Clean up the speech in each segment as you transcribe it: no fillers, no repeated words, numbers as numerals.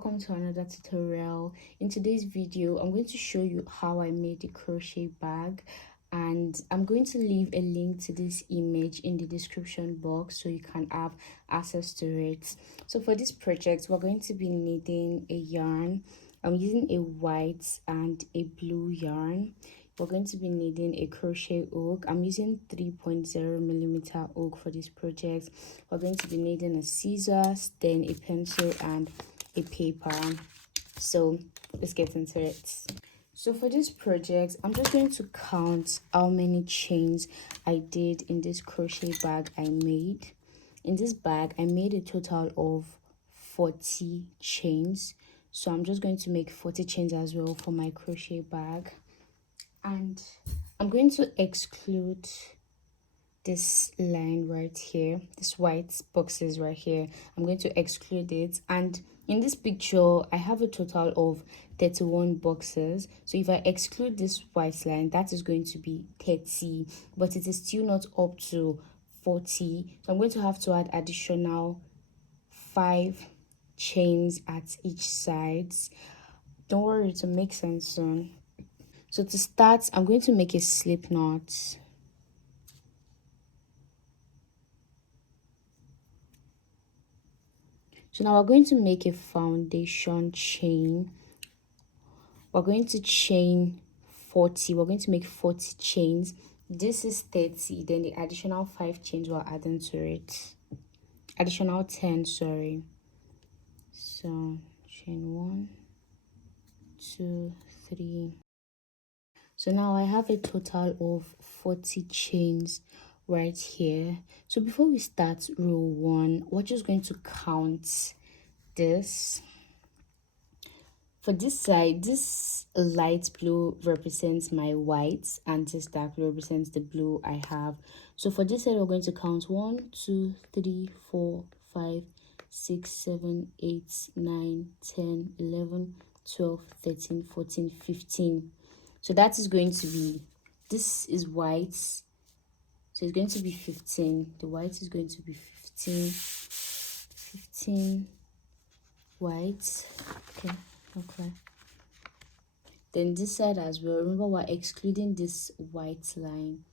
welcome to another tutorial. In today's video I'm going to show you how I made the crochet bag, and I'm going to leave a link to this image in the description box so you can have access to it. So for this project we're going to be needing a yarn. I'm using a white and a blue yarn. We're going to be needing a crochet hook. I'm using 3.0mm hook for this project. We're going to be needing a scissors, then a pencil and a paper. So let's get into it. So for this project I'm just going to count how many chains I did in this crochet bag I made. In this bag I made a total of 40 chains, so I'm just going to make 40 chains as well for my crochet bag. And I'm going to exclude this line right here, this white boxes right here. I'm going to exclude it, and in this picture I have a total of 31 boxes. So if I exclude this white line, that is going to be 30, but it is still not up to 40, so I'm going to have to add additional 5 chains at each side. Don't worry, it will make sense soon. So to start, I'm going to make a slip knot. So now we're going to make a foundation chain. We're going to chain 40. We're going to make 40 chains. This is 30. Then the additional 5 chains we're adding to it. Additional 10, sorry. So chain 1, 2, 3. So now I have a total of 40 chains right here. So before we start row 1, we're just going to count this. For this side, this light blue represents my white and this dark blue represents the blue I have. So for this side we're going to count 1, 2, 3, 4, 5, 6, 7, 8, 9, 10, 11, 12, 13, 14, 15. So that is going to be, this is white, so it's going to be 15. The white is going to be 15 white. Okay. Then this side as well, remember we're excluding this white line.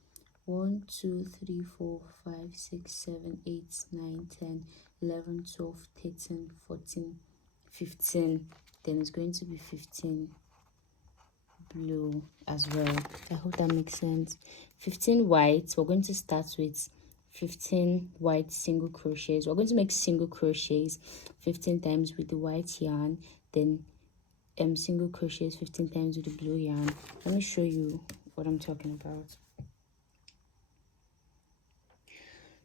1, 2, 3, 4, 5, 6, 7, 8, 9, 10, 11, 12, 13, 14, 15. Then it's going to be 15 blue as well. I hope that makes sense. 15 white. We're going to start with 15 white single crochets. We're going to make single crochets 15 times with the white yarn, then single crochets 15 times with the blue yarn. Let me show you what I'm talking about.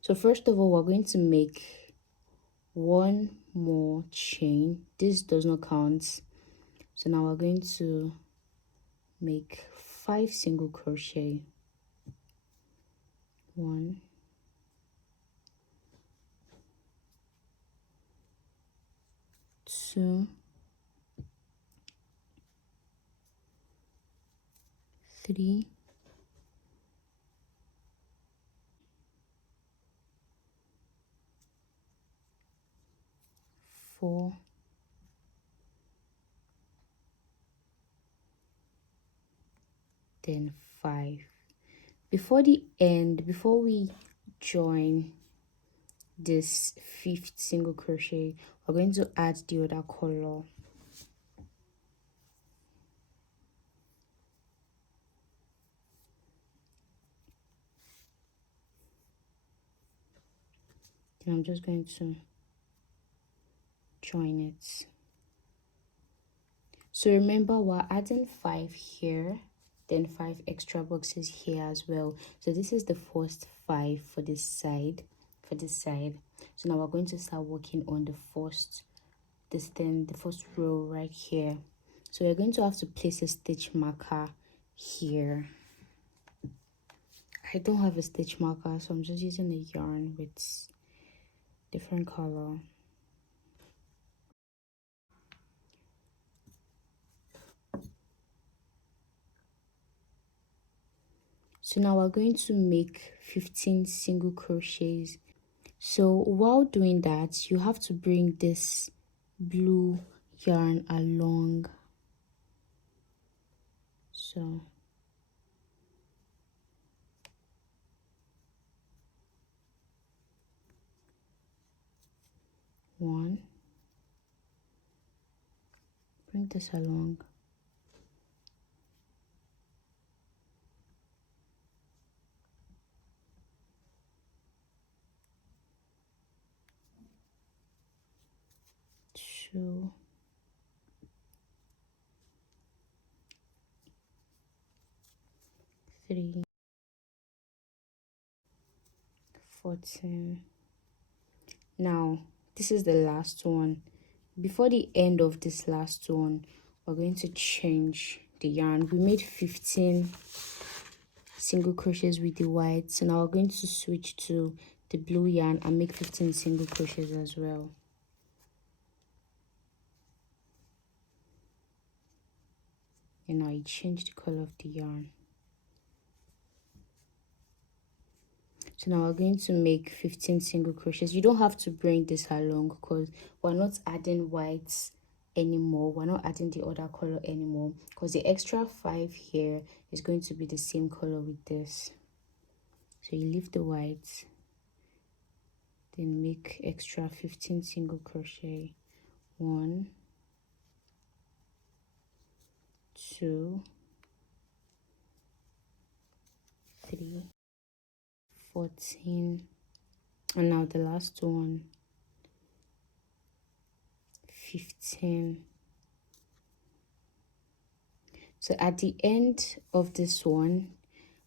So first of all, we're going to make one more chain. This does not count. So now we're going to make 5 single crochet. 1, 2, 3, 4, 5. Before the end, before we join this 5th single crochet, we're going to add the other color. Then I'm just going to join it. So remember, we're adding 5 here, then 5 extra boxes here as well. So this is the first 5 for this side, So now we're going to start working on the first row right here. So we're going to have to place a stitch marker here. I don't have a stitch marker, so I'm just using a yarn with different color. So now we're going to make 15 single crochets. So while doing that, you have to bring this blue yarn along. So one, bring this along, two, three, 14. Now this is the last one. Before the end of this last one, we're going to change the yarn. We made 15 single crochets with the white, so now we're going to switch to the blue yarn and make 15 single crochets as well. And now you change the color of the yarn. So now we're going to make 15 single crochets. You don't have to bring this along because we're not adding whites anymore. We're not adding the other color anymore because the extra 5 here is going to be the same color with this. So you leave the whites, then make extra 15 single crochet. 1, 2, 3, 14, and now the last one, 15. So at the end of this one,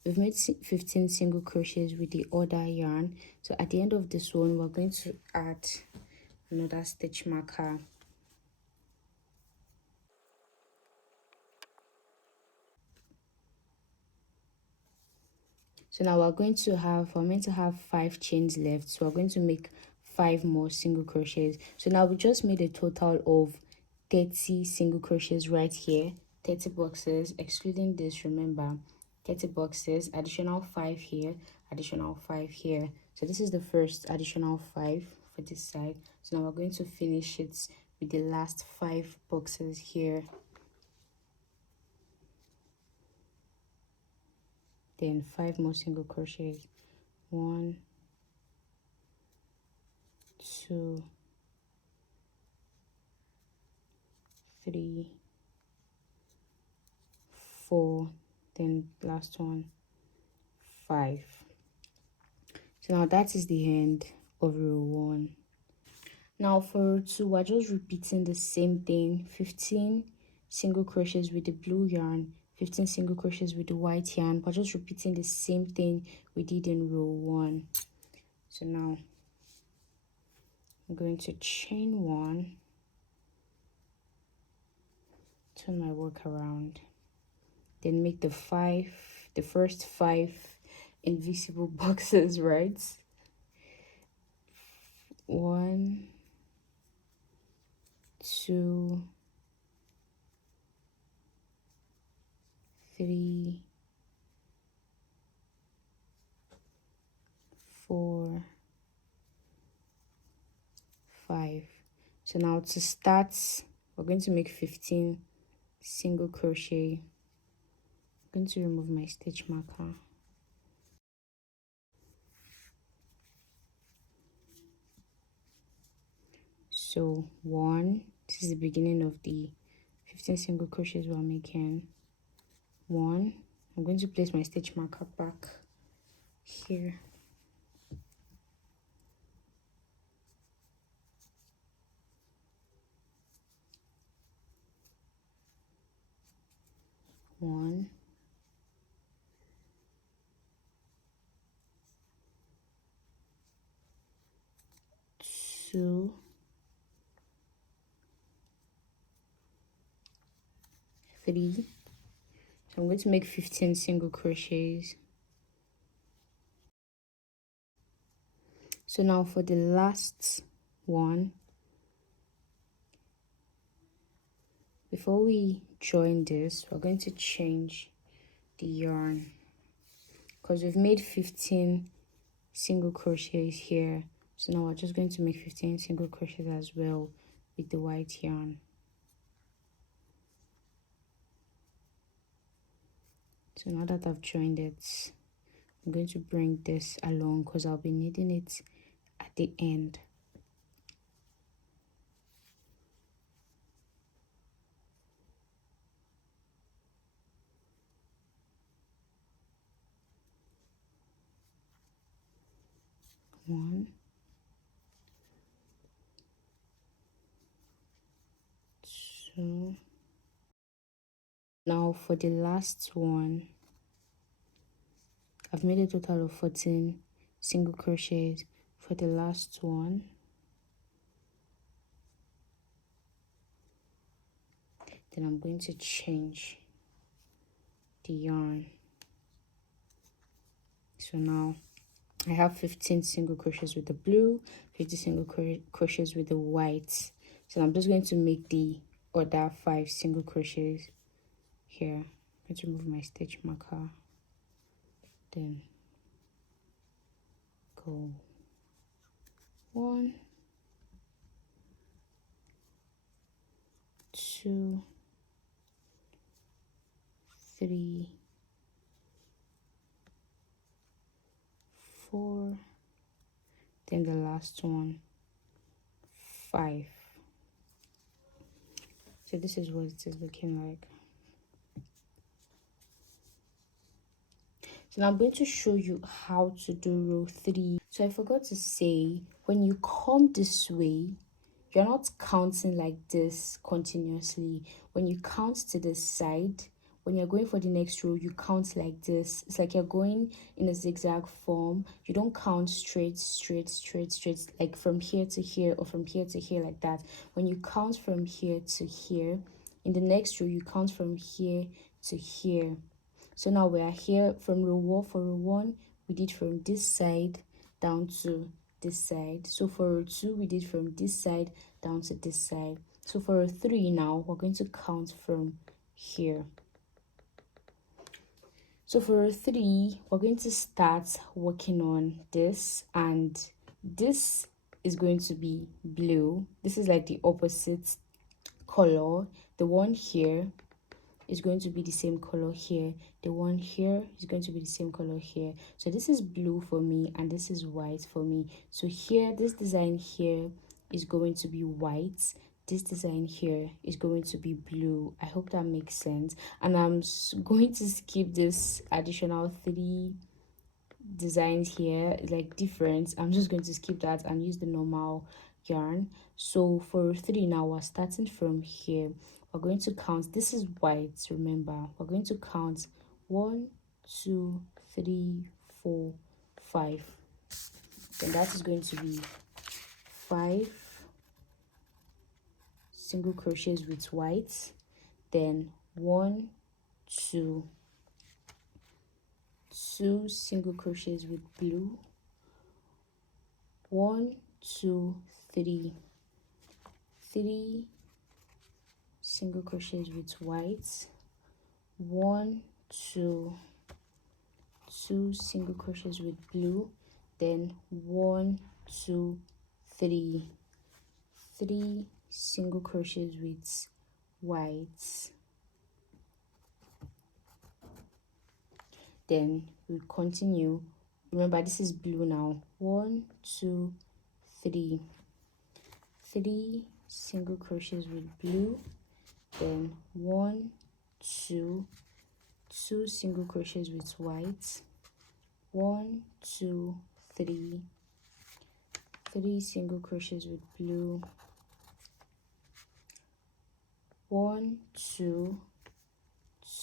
we've made 15 single crochets with the other yarn. So at the end of this one, we're going to add another stitch marker. So now we're meant to have 5 chains left. So we're going to make 5 more single crochets. So now we just made a total of 30 single crochets right here. 30 boxes, excluding this, remember, 30 boxes, additional 5 here, additional 5 here. So this is the first additional 5 for this side. So now we're going to finish it with the last 5 boxes here. Then 5 more single crochets. 1, 2, 3, 4, then last one, 5. So now that is the end of row 1. Now for row 2, we're just repeating the same thing. 15 single crochets with the blue yarn, 15 single crochets with the white yarn. We're just repeating the same thing we did in row 1. So now I'm going to chain 1, turn my work around, then make the first 5 invisible boxes, right? 1, 2, 3, 4, 5. So now to start, we're going to make 15 single crochet. I'm going to remove my stitch marker. So 1, this is the beginning of the 15 single crochets we're making. 1, I'm going to place my stitch marker back here. 1, 2, 3. So I'm going to make 15 single crochets. So now for the last one, before we join this, we're going to change the yarn because we've made 15 single crochets here. So now we're just going to make 15 single crochets as well with the white yarn. So now that I've joined it, I'm going to bring this along because I'll be needing it at the end. One, two. Now for the last one, I've made a total of 14 single crochets for the last one. Then I'm going to change the yarn. So now I have 15 single crochets with the blue, 50 single crochets with the white. So I'm just going to make the other 5 single crochets here. I'm going to remove my stitch marker. Then go 1, 2, 3, 4, then the last one, 5. So this is what it is looking like. So now I'm going to show you how to do row 3. So I forgot to say, when you come this way, you're not counting like this continuously. When you count to the side, when you're going for the next row, you count like this. It's like you're going in a zigzag form. You don't count straight, like from here to here or from here to here like that. When you count from here to here, in the next row, you count from here to here. So now we are here from row 1. For row 1, we did from this side down to this side. So for row 2, we did from this side down to this side. So for row 3 now, we're going to count from here. So for row 3, we're going to start working on this, and this is going to be blue. This is like the opposite color. The one here is going to be the same color here. The one here is going to be the same color here. So this is blue for me and this is white for me. So here, this design here is going to be white. This design here is going to be blue. I hope that makes sense. And I'm going to skip this additional 3 designs here, like different. I'm just going to skip that and use the normal yarn. So for 3 now, we're starting from here. We're going to count. This is white, remember. We're going to count 1, 2, 3, 4, 5. Then that is going to be 5 single crochets with white. Then 1, 2, 2 single crochets with blue. 1, 2, 3, 3 single crochets with white. 1, 2, 2 single crochets with blue. Then 1, 2, 3, 3 single crochets with white. Then we continue. Remember, this is blue now. 1, 2, 3, 3 single crochets with blue. Then 1, 2, 2 single crochets with white. 1, 2, 3, 3 single crochets with blue. 1, 2,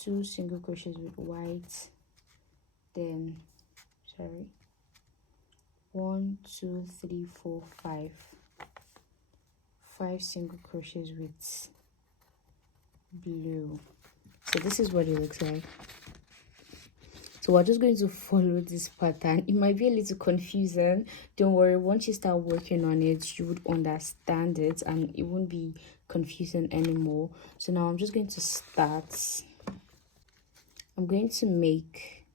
2 single crochets with white. Then 1, 2, 3, 4, 5 single crochets with blue. So this is what it looks like. So we're just going to follow this pattern. It might be a little confusing. Don't worry, once you start working on it, you would understand it and it won't be confusing anymore. So now I'm just going to start. I'm going to make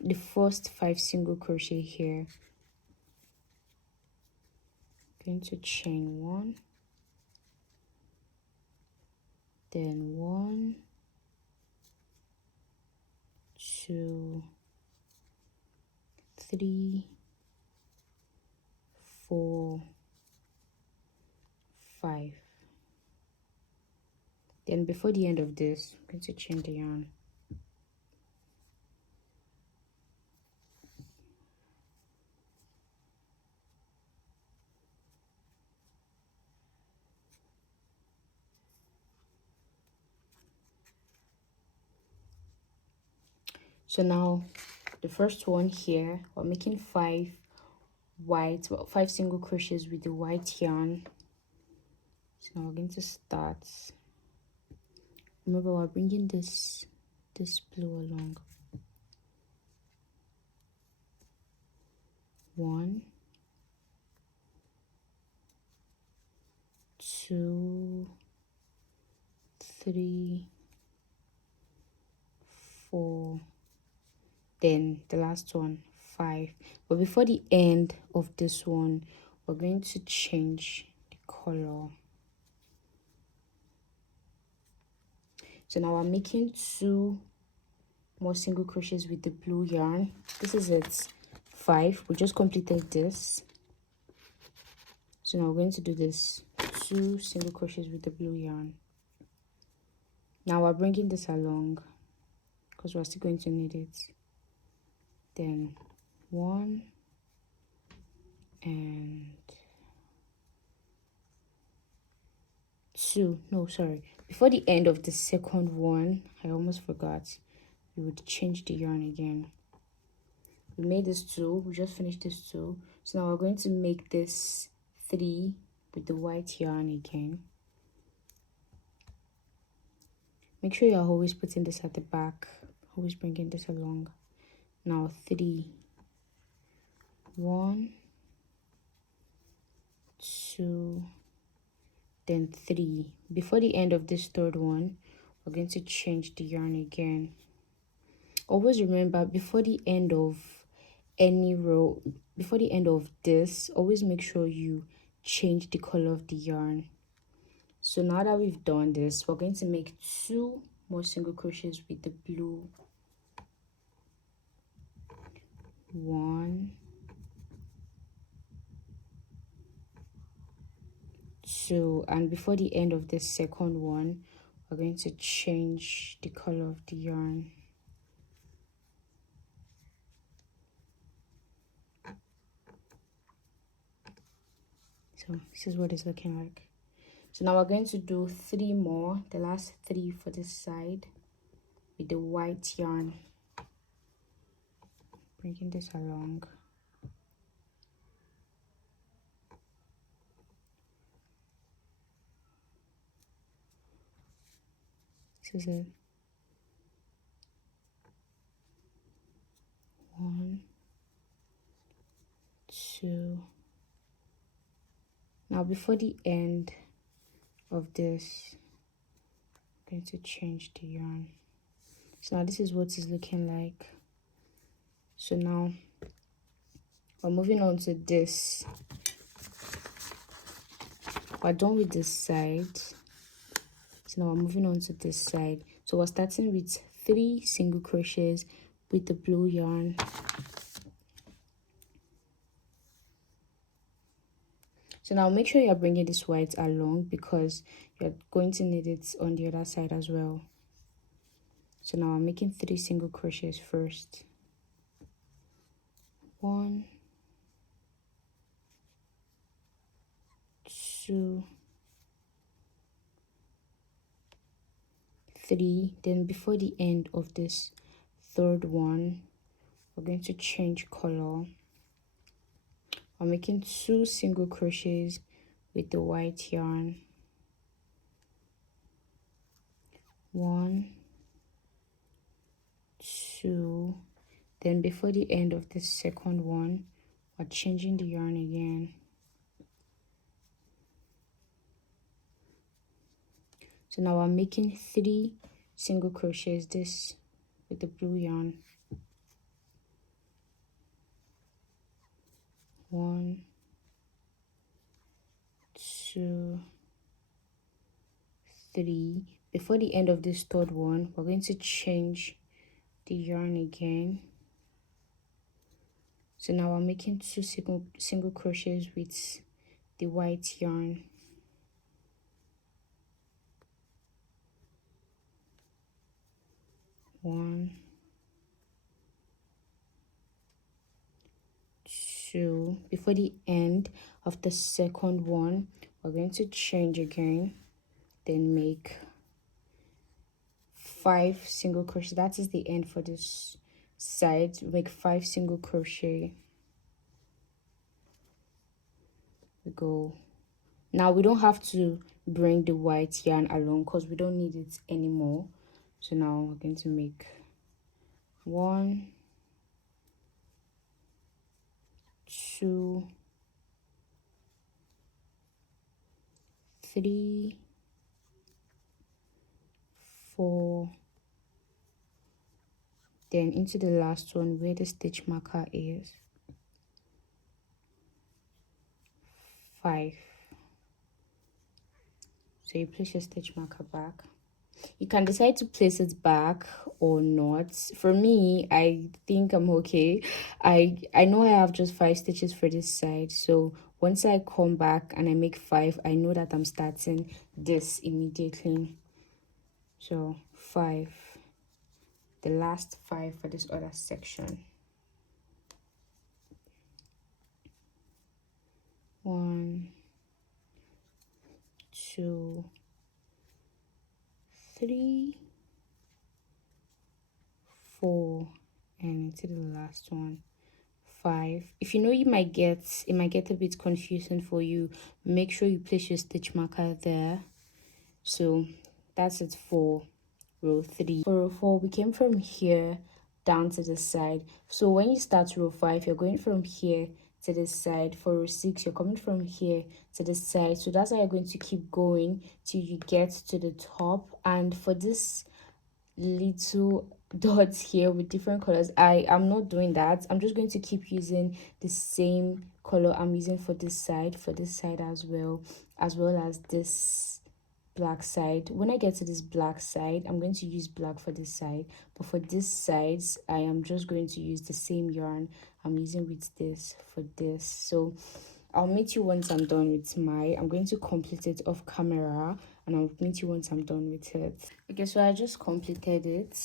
the first 5 single crochet here. I'm going to chain 1, then 1, 2, 3, 4, 5. Then before the end of this, I'm going to chain the yarn. So now the first one here, we're making 5 single crochets with the white yarn. So now we're going to start. Remember, we're bringing this blue along. 1, 2, 3, 4. Then the last one, 5. But before the end of this one, we're going to change the color. So now I'm making 2 more single crochets with the blue yarn. This is it, 5. We just completed this. So now we're going to do this 2 single crochets with the blue yarn. Now we're bringing this along because we're still going to need it. Then 1 and 2. No, sorry. Before the end of the second one, I almost forgot. We would change the yarn again. We made this 2. We just finished this 2. So now we're going to make this 3 with the white yarn again. Make sure you're always putting this at the back. Always bringing this along. Now 3. 1, 2, then 3. Before the end of this third one, we're going to change the yarn again. Always remember, before the end of any row, before the end of this, always make sure you change the color of the yarn. So now that we've done this, we're going to make 2 more single crochets with the blue. 1, 2, and before the end of the second one, we're going to change the color of the yarn. So this is what it's looking like. So now we're going to do 3 more, the last 3 for this side with the white yarn. Bringing this along. This is it. 1, 2. Now before the end of this, I'm going to change the yarn. So now this is what it's looking like. So now we're moving on to this. We're done with this side. So now we're moving on to this side. So we're starting with 3 single crochets with the blue yarn. So now make sure you're bringing this white along because you're going to need it on the other side as well. So now I'm making 3 single crochets first. 1, 2, 3. Then before the end of this third one, we're going to change color. I'm making 2 single crochets with the white yarn. 1, 2. Then before the end of the second one, we're changing the yarn again. So now I'm making 3 single crochets this with the blue yarn. 1, 2, 3. Before the end of this third one, we're going to change the yarn again. So now I'm making two single crochets with the white yarn. One, two. Before the end of the second one, we're going to change again, then make 5 single crochet. That is the end for this side. Make 5 single crochet. We go. Now we don't have to bring the white yarn along because we don't need it anymore. So now we're going to make 1, 2, 3, 4, then into the last one where the stitch marker is, 5. So you place your stitch marker back. You can decide to place it back or not. For me, I think I'm okay. I know I have just 5 stitches for this side, so once I come back and I make 5, I know that I'm starting this immediately. So 5, the last 5 for this other section. 1, 2, 3, 4, and into the last one, 5. If you know it might get a bit confusing for you, make sure you place your stitch marker there. So that's it for row 3. For row 4, we came from here down to the side. So when you start row 5, you're going from here to this side. For row 6, you're coming from here to this side. So that's how you're going to keep going till you get to the top. And for this little dots here with different colors, I am not doing that. I'm just going to keep using the same color I'm using for this side as well as this black side. When I get to this black side, I'm going to use black for this side, but for this sides I am just going to use the same yarn I'm using with this for this. So I'll meet you once I'm done with I'm going to complete it off camera, and I'll meet you once I'm done with it. Okay, so I just completed it.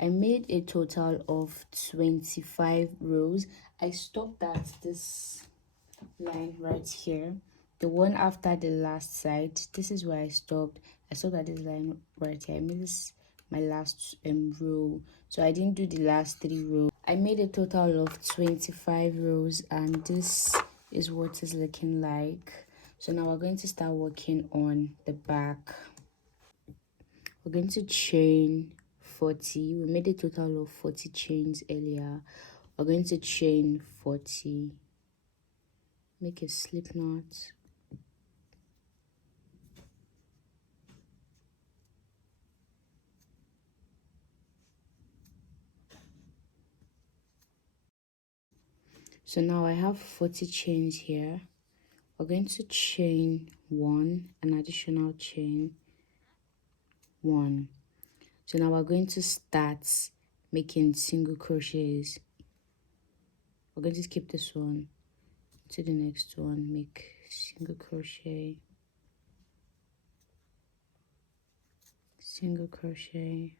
I made a total of 25 rows. I stopped at this line right here, the one after the last side. This is where I stopped. I stopped at this line right here. I made this my last row, so I didn't do the last 3 rows. I made a total of 25 rows, and this is what it's looking like. So now we're going to start working on the back. We're going to chain 40. We made a total of 40 chains earlier. We're going to chain 40, make a slip knot, so now I have 40 chains here. We're going to chain 1, an additional chain 1. So now we're going to start making single crochets. We're going to skip this one to the next one, make single crochet, single crochet,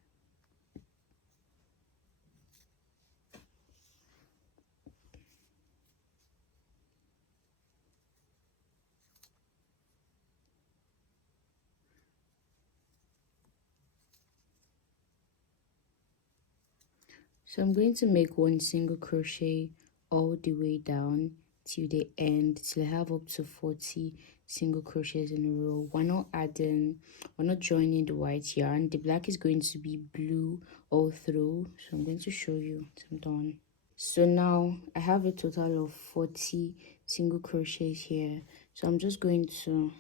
so I'm going to make 1 single crochet all the way down till the end, till I have up to 40 single crochets in a row. We're not joining the white yarn. The black is going to be blue all through, so I'm going to show you once I'm done. So now I have a total of 40 single crochets here, so I'm just going to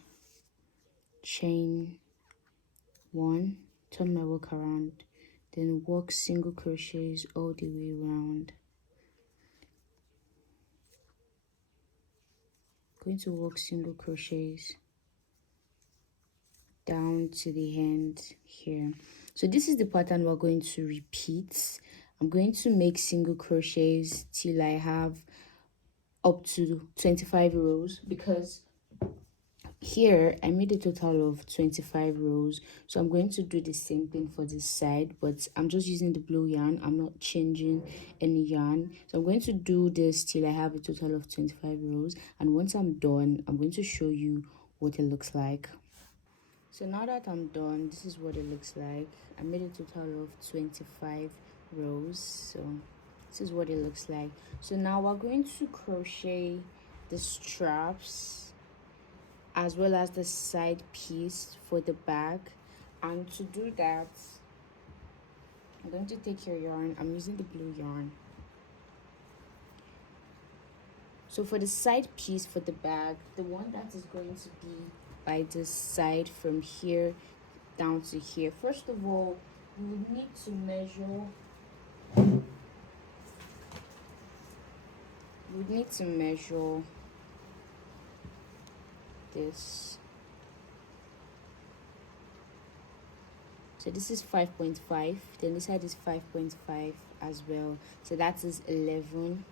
chain 1, turn my work around, then work single crochets all the way around. Going to work single crochets down to the end here. So this is the pattern we're going to repeat, I'm going to make single crochets till I have up to 25 rows, because here I made a total of 25 rows. So I'm going to do the same thing for this side, but I'm just using the blue yarn. I'm not changing any yarn. So I'm going to do this till I have a total of 25 rows, and once I'm done, I'm going to show you what it looks like. So now that I'm done, this is what it looks like. I made a total of 25 rows, so this is what it looks like. So now we're going to crochet the straps as well as the side piece for the bag. And to do that, I'm going to take your yarn. I'm using the blue yarn. So for the side piece for the bag, the one that is going to be by the side from here down to here, first of all, we would need to measure this. So this is 5.5, then this side is 5.5 as well, so that is 11.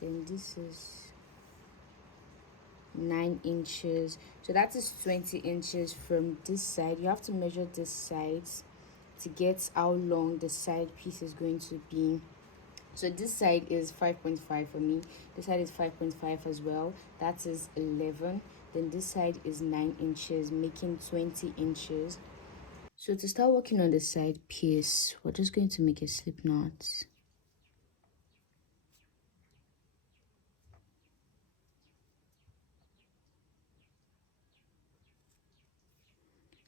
Then this is 9 inches, so that is 20 inches from this side. You have to measure this side to get how long the side piece is going to be. So this side is 5.5 for me, this side is 5.5 as well, that is 11. Then this side is 9 inches, making 20 inches. So to start working on the side piece, we're just going to make a slip knot.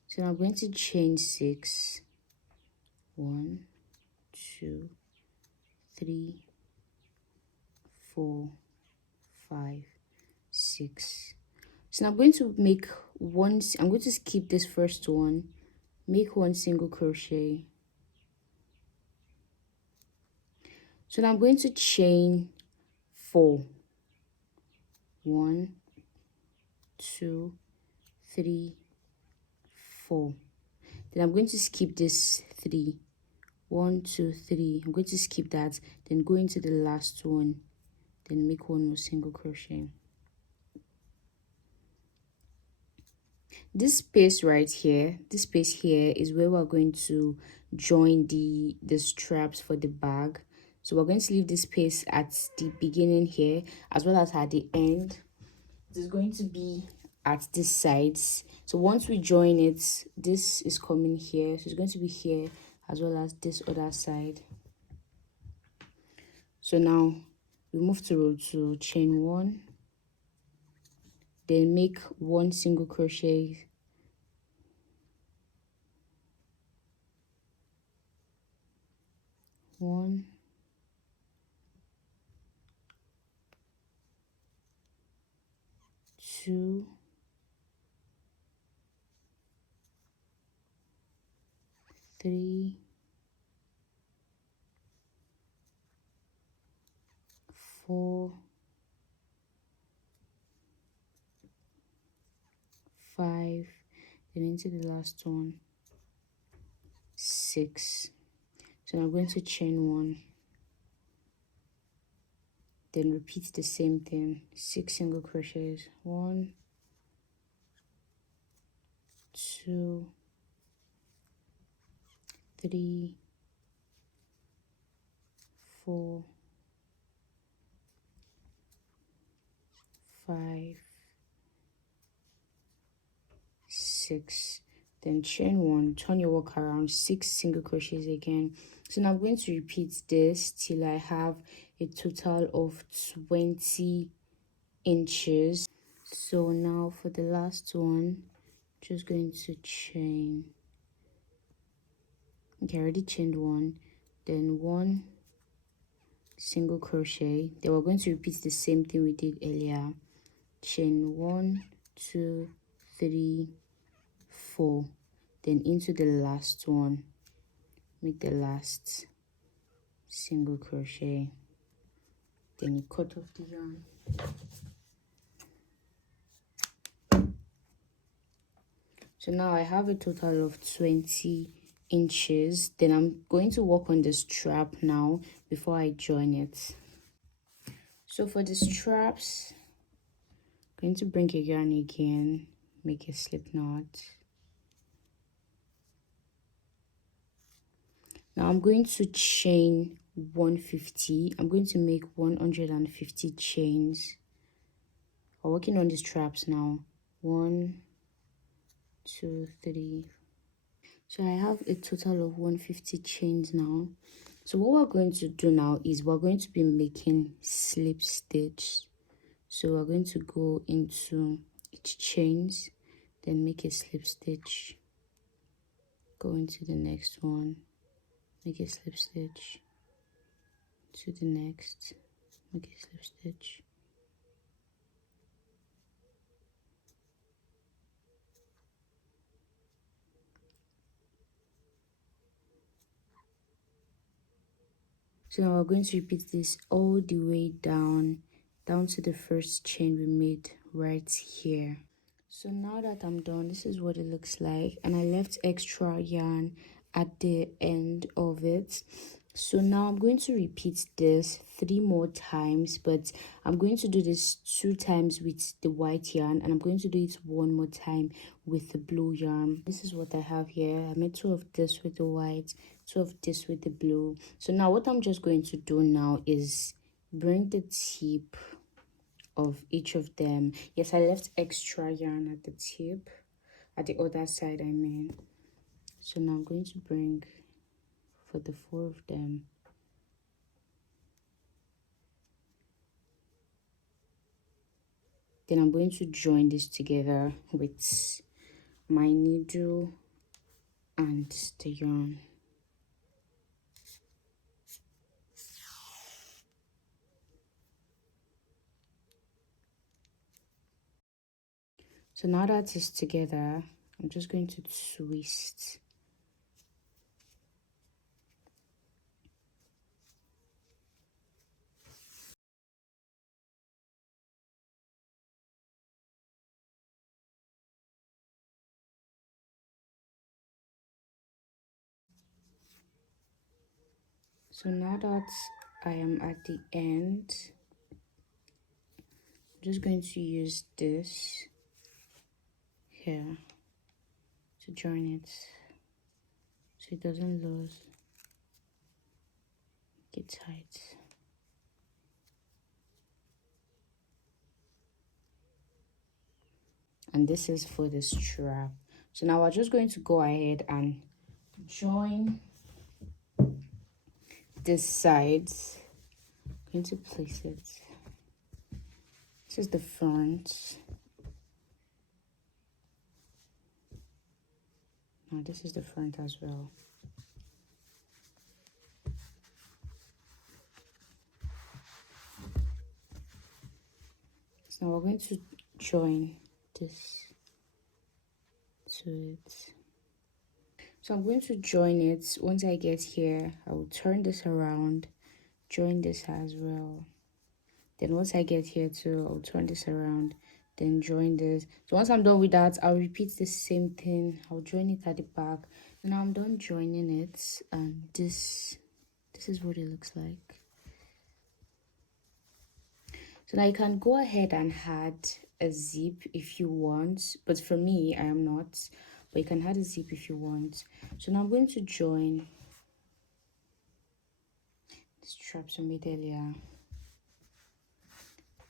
So I'm going to chain 6. 1, 2, 3, 4, 5, 6. So now I'm going to make one, I'm going to skip this first one, make one single crochet. So now I'm going to chain 4. 1, 2, 3, 4. Then I'm going to skip this 3. 1, 2, 3. I'm going to skip that, then go into the last one, then make one more single crochet. This space right here, this space here is where we're going to join the straps for the bag. So we're going to leave this space at the beginning here as well as at the end. It is going to be at these sides. So once we join it, this is coming here, so it's going to be here as well as this other side. So now we move to row 2, chain 1, then make one single crochet, one, 2, 3, 4, 5, then into the last one, 6. So I'm going to chain 1, then repeat the same thing, 6 single crochets, 1, 2, 3, 4, 5, 6. Then chain 1, turn your work around, 6 single crochets again. So now I'm going to repeat this till I have a total of 20 inches. So now for the last one, just going to chain. Okay, I already chained 1, then 1 single crochet. Then we're going to repeat the same thing we did earlier. Chain 1, 2, 3, 4. Then into the last one, make the last single crochet. Then you cut off the yarn. So now I have a total of 20 inches. Then I'm going to work on the strap now before I join it. So for the straps, I'm going to bring a yarn again, make a slip knot. Now I'm going to chain 150. I'm going to make 150 chains. We're working on the straps now. 1, 2, 3. So I have a total of 150 chains now. So what we're going to do now is we're going to be making slip stitch. So we're going to go into each chains, then make a slip stitch, go into the next one, make a slip stitch, to the next, make a slip stitch. So now we're going to repeat this all the way down to the first chain we made right here. So now that I'm done, this is what it looks like, and I left extra yarn at the end of it. So now I'm going to repeat this 3 more times, but I'm going to do this 2 times with the white yarn, and I'm going to do it 1 more time with the blue yarn. This is what I have here. I made 2 of this with the white, 2 of this with the blue. So now what I'm just going to do now is bring the tip of each of them. Yes, I left extra yarn at the tip, at the other side I mean. So now I'm going to bring for the 4 of them. Then I'm going to join this together with my needle and the yarn. So now that it's together, I'm just going to twist. So now that I am at the end, I'm just going to use this here to join it so it doesn't lose. Get tight. And this is for the strap. So now we're just going to go ahead and join this side. I'm going to place it. This is the front. Now this is the front as well. So now we're going to join this to it. So I'm going to join it. Once I get here, I will turn this around, join this as well. Then once I get here too, I'll turn this around, then join this. So once I'm done with that, I'll repeat the same thing. I'll join it at the back. And now I'm done joining it, and this is what it looks like. So now you can go ahead and add a zip if you want, but for me, I am not. But you can add a zip if you want. So now I'm going to join the straps we made earlier.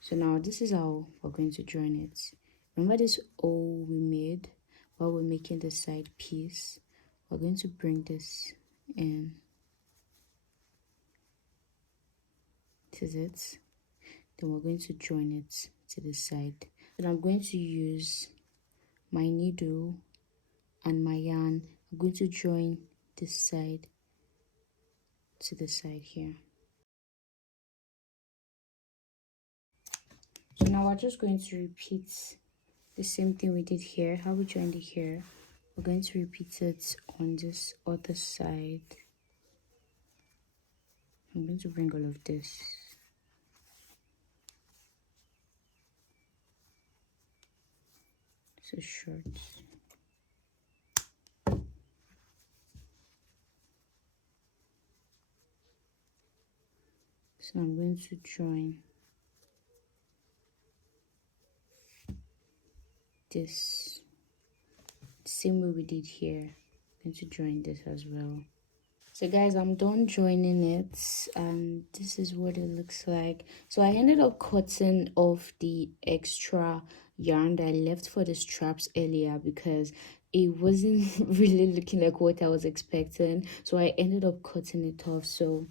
So now this is how we're going to join it. Remember this O we made while we're making the side piece? We're going to bring this in. This is it. Then we're going to join it to the side. And I'm going to use my needle and my yarn. I'm going to join this side to the side here. So now we're just going to repeat the same thing we did here. How we joined it here, we're going to repeat it on this other side. I'm going to bring all of this. So short. So I'm going to join this same way we did here. I'm going to join this as well. So guys, I'm done joining it, and this is what it looks like. So I ended up cutting off the extra yarn that I left for the straps earlier because it wasn't really looking like what I was expecting. So I ended up cutting it off. So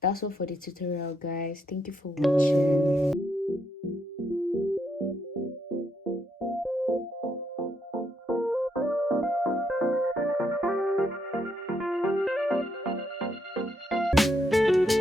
that's all for the tutorial, guys. Thank you for watching.